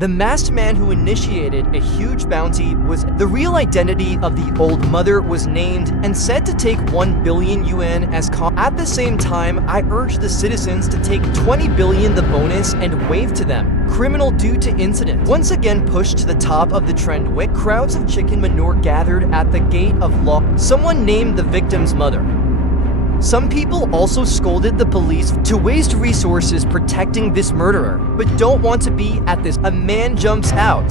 The masked man who initiated a huge bounty was the real identity of the old mother was named and said to take 1 billion yuan as cost. At the same time, I urged the citizens to take 20 billion the bonus and wave to them. Criminal due to incident. Once again pushed to the top of the trend wick, crowds of chicken manure gathered at the gate of law. Someone named the victim's mother. Some people also scolded the police to waste resources protecting this murderer, but don't want to be at this. A man jumps out,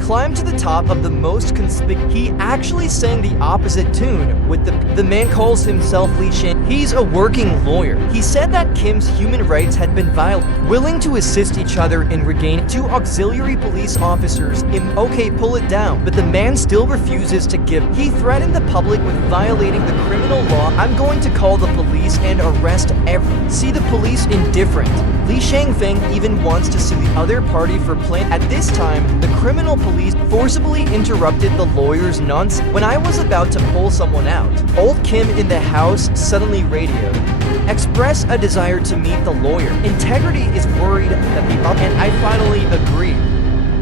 climbed to the top of the most conspicuous. He actually sang the opposite tune with the man calls himself Li Shan. He's a working lawyer. He said that Kim's human rights had been violated, willing to assist each other in regaining. Two auxiliary police officers okay, pull it down, but the man still refuses to give. He threatened the public with violating the criminal law. I'm going to call the police and arrest everyone. See the police indifferent. Li Shangfeng even wants to sue the other party for playing. At this time, the criminal police forcibly interrupted the lawyer's nonsense. When I was about to pull someone out, old Kim in the house suddenly radioed, express a desire to meet the lawyer. Integrity is worried that and I finally agreed.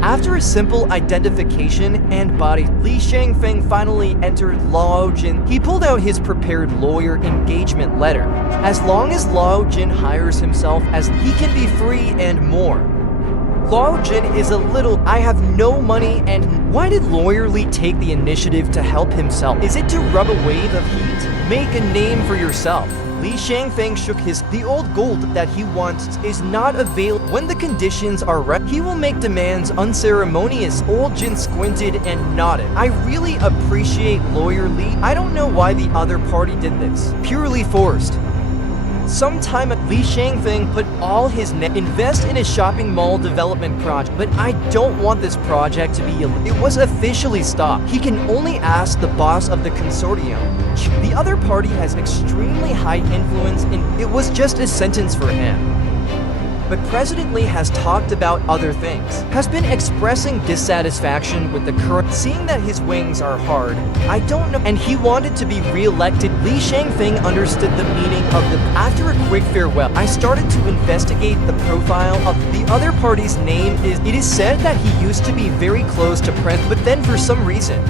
After a simple identification and body, Li Shangfeng finally entered Lao Jin. He pulled out his prepared lawyer engagement letter. As long as Lao Jin hires himself as he can be free and more. Lao Jin is a little, I have no money and why did Lawyer Li take the initiative to help himself? Is it to rub a wave of heat? Make a name for yourself. Li Shangfeng shook his. The old gold that he wants is not available. When the conditions are right, he will make demands unceremonious. Old Jin squinted and nodded. I really appreciate Lawyer Li. I don't know why the other party did this. Purely forced. Sometime Li Shangfeng put all his invest in a shopping mall development project, but I don't want this project to be it was officially stopped. He can only ask the boss of the consortium. The other party has extremely high influence and it was just a sentence for him. But President Li has talked about other things, has been expressing dissatisfaction with the current, seeing that his wings are hard, I don't know, and he wanted to be re-elected. Li Shangfeng understood the meaning of the. After a quick farewell, I started to investigate the profile of the other party's name. It is said that he used to be very close to President, but then for some reason,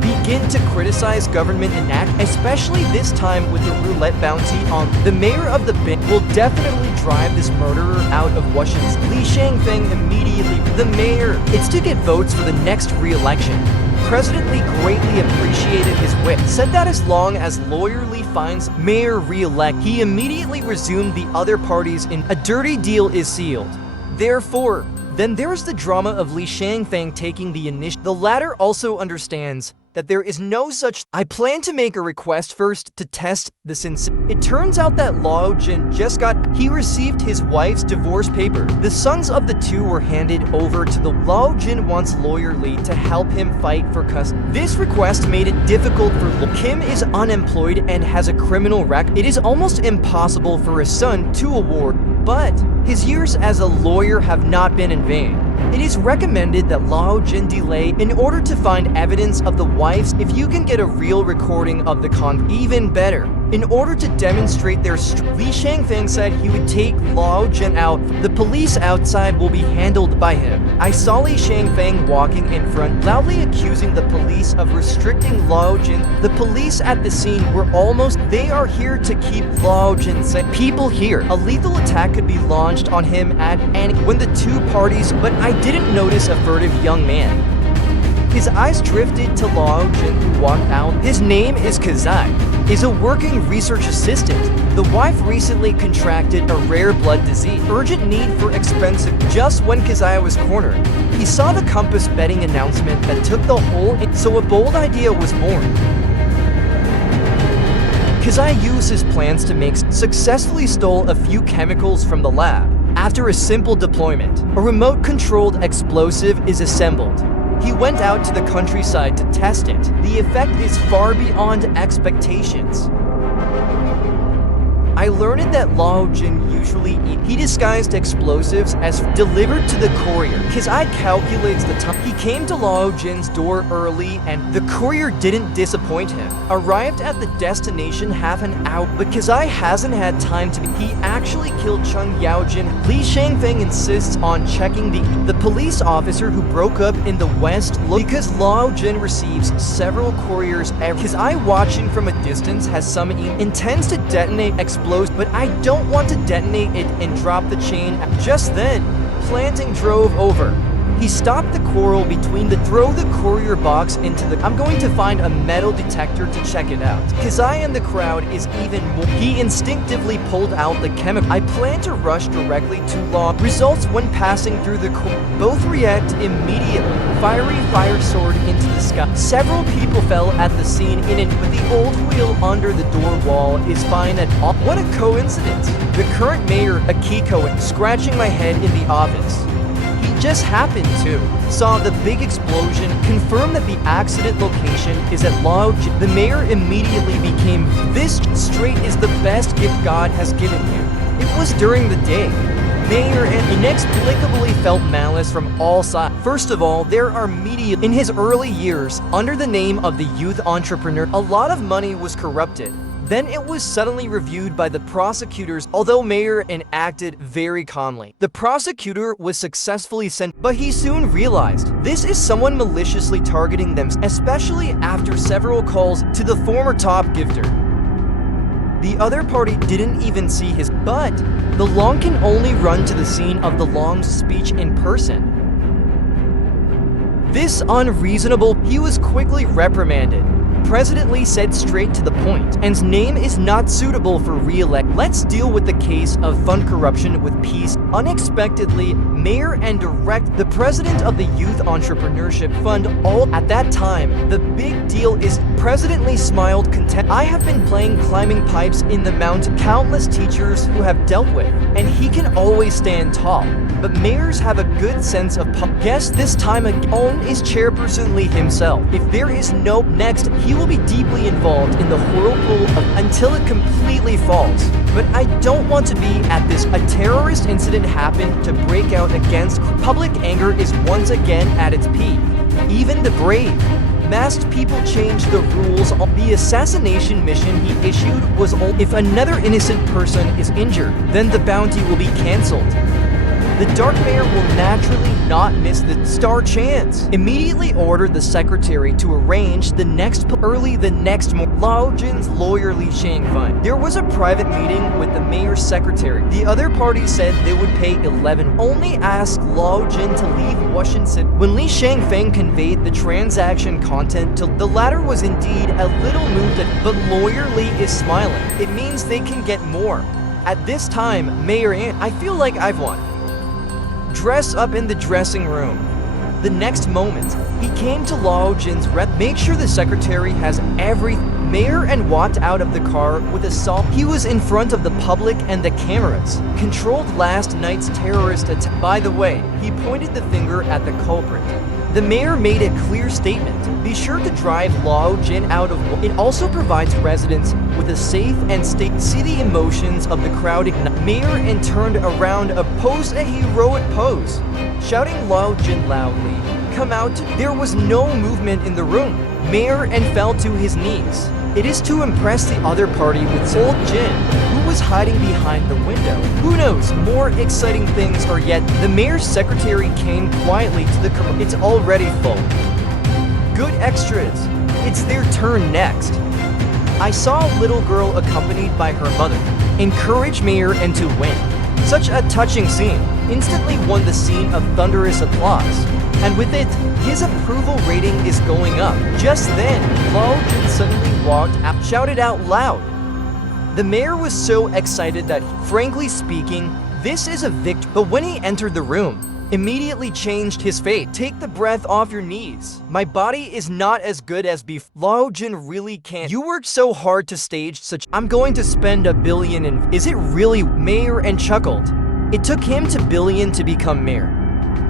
begin to criticize government and act, especially this time with the roulette bounty on the mayor of the bin will definitely drive this murderer out of Washington. Li Shangfeng immediately, the mayor, it's to get votes for the next re-election. President Li greatly appreciated his wit, said that as long as Lawyer Li finds mayor re-elect, he immediately resumed the other parties in a dirty deal is sealed. Therefore, then there's the drama of Li Shangfeng taking the initiative. The latter also understands that there is no such. I plan to make a request first to test the sincerity. It turns out that Lao Jin just he received his wife's divorce paper. The sons of the two were handed over to the. Lao Jin wants Lawyer Li to help him fight for custody. This request made it difficult for Kim is unemployed and has a criminal record. It is almost impossible for a son to award, but his years as a lawyer have not been in vain. It is recommended that Lao Jin delay in order to find evidence of the wife's. If you can get a real recording of the even better. In order to demonstrate their Li Shangfeng said he would take Lao Jin out. The police outside will be handled by him. I saw Li Shangfeng walking in front, loudly accusing the police of restricting Lao Jin. The police at the scene were almost. They are here to keep Lao Jin safe. People here. A lethal attack could be launched on him at any. When the two parties, but I didn't notice a furtive young man. His eyes drifted to Lao Jin who walked out. His name is Kazai, is a working research assistant. The wife recently contracted a rare blood disease. Urgent need for expensive. Just when Kazai was cornered, he saw the Compass betting announcement that took the whole. So a bold idea was born. Kazai used his plans to make successfully stole a few chemicals from the lab. After a simple deployment, a remote-controlled explosive is assembled. He went out to the countryside to test it. The effect is far beyond expectations. I I learned that Lao Jin usually he disguised explosives as delivered to the courier. Cause I calculates the time. He came to Lao Jin's door early and the courier didn't disappoint him. Arrived at the destination half an hour because I hasn't had time to be. He actually killed Chung Yaojin. Li Shangfeng insists on checking the police officer who broke up in the west because Lao Jin receives several couriers because I watching from a distance has some intends to detonate explosives, but I don't want to detonate it and drop the chain. Just then, Planting drove over. He stopped the quarrel between throw the courier box into the I'm going to find a metal detector to check it out. Kazai in the crowd is even more. He instinctively pulled out the chemical. I plan to rush directly to Law. Results when passing through the both react immediately. Fiery fire sword into the sky. Several people fell at the scene in it, but the old wheel under the door wall is fine at all. What a coincidence. The current mayor, Akiko, scratching my head in the office. Just happened to saw the big explosion, confirmed that the accident location is at Lao Jin. The mayor immediately became, this straight is the best gift God has given you. It was during the day. Mayor and inexplicably felt malice from all sides. First of all, there are media. In his early years, under the name of the youth entrepreneur, a lot of money was corrupted. Then it was suddenly reviewed by the prosecutors, although Mayor acted very calmly. The prosecutor was successfully sent, but he soon realized this is someone maliciously targeting them, especially after several calls to the former top gifter. The other party didn't even see his, but the Long can only run to the scene of the Long's speech in person. This unreasonable, he was quickly reprimanded. President Lee said straight to the point, and's name is not suitable for re-elect. Let's deal with the case of fund corruption with peace. Unexpectedly, Mayor and Direct, the president of the Youth Entrepreneurship Fund, all at that time, the big deal is President Lee smiled content. I have been playing climbing pipes in the mountain, countless teachers who have dealt with, and he can always stand tall. But mayors have a good sense of guess this time again is Chairperson Lee himself. If there is no next, he will be deeply involved in the whirlpool until it completely falls. But I don't want to be at this. A terrorist incident happened to break out against. Public anger is once again at its peak. Even the brave, masked people changed the rules. The assassination mission he issued was if another innocent person is injured, then the bounty will be cancelled. The Dark Mayor will naturally not miss the star chance. Immediately ordered the secretary to arrange the next early the next morning. Lao Jin's lawyer Li Shangfeng. There was a private meeting with the mayor's secretary. The other party said they would pay 11. Only asked Lao Jin to leave Washington. When Li Shangfeng conveyed the transaction content to the latter was indeed a little moved, but lawyer Li is smiling. It means they can get more. At this time, Mayor I feel like I've won. Dress up in the dressing room. The next moment, he came to Lao Jin's rep. Make sure the secretary has every Mayor and walked out of the car with a salt. He was in front of the public and the cameras. Controlled last night's terrorist attack. By the way, he pointed the finger at the culprit. The mayor made a clear statement. Be sure to drive Lao Jin out of. It also provides residents with a safe and see the emotions of the crowd ignite. Mayor and turned around, posed a heroic pose, shouting Lao Jin loudly. Come out. There was no movement in the room. Mayor and fell to his knees. It is to impress the other party with old Jin, who was hiding behind the window. Who knows, more exciting things are yet. The mayor's secretary came quietly to the car. It's already full. Good extras. It's their turn next. I saw a little girl accompanied by her mother. Encourage Mayor and to win. Such a touching scene. Instantly won the scene of thunderous applause. And with it, his approval rating is going up. Just then, Lao Jin suddenly walked out, shouted out loud. The mayor was so excited that, frankly speaking, this is a victory. But when he entered the room, immediately changed his fate. Take the breath off your knees. My body is not as good as before. Lao Jin really can't. You worked so hard to stage such. I'm going to spend $1 billion in. Is it really? Mayor and chuckled. It took him to $1 billion to become mayor.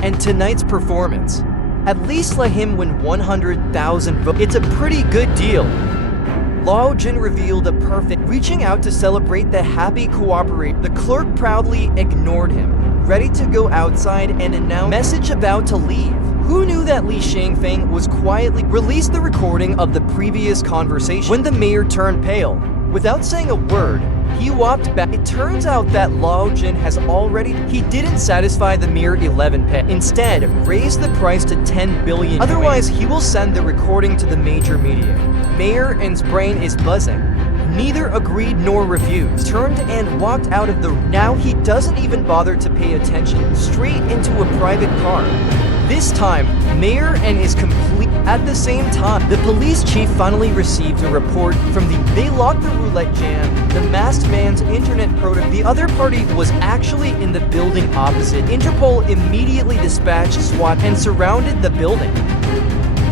And tonight's performance, at least let him win 100,000 votes. It's a pretty good deal. Lao Jin revealed a perfect, reaching out to celebrate the happy cooperate. The clerk proudly ignored him, ready to go outside and announce message about to leave. Who knew that Li Shangfeng was quietly released the recording of the previous conversation when the mayor turned pale. Without saying a word, he walked back. It turns out that Lao Jin has already, he didn't satisfy the mere 11 pay. Instead, raised the price to 10 billion. Otherwise, he will send the recording to the major media. Mayor and's brain is buzzing. Neither agreed nor refused. Turned and walked out of the. Now he doesn't even bother to pay attention. Straight into a private car. This time, Mayor and is complete. At the same time, the police chief finally received a report from the. They locked the roulette jam. The masked man's internet protocol. The other party was actually in the building opposite. Interpol immediately dispatched SWAT and surrounded the building.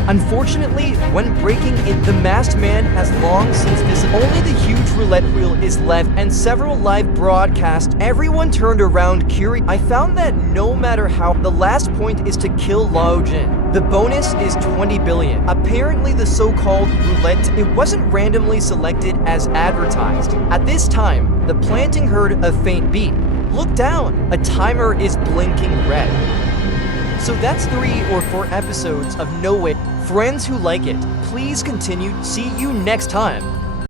Unfortunately, when breaking in, the masked man has long since disappeared. Only the huge roulette wheel is left and several live broadcasts. Everyone turned around curious. I found that no matter how, the last point is to kill Lao Jin. The bonus is 20 billion. Apparently the so-called roulette, it wasn't randomly selected as advertised. At this time, the planting heard a faint beep. Look down, a timer is blinking red. So that's 3 or 4 episodes of No Way. Friends who like it, please continue. See you next time.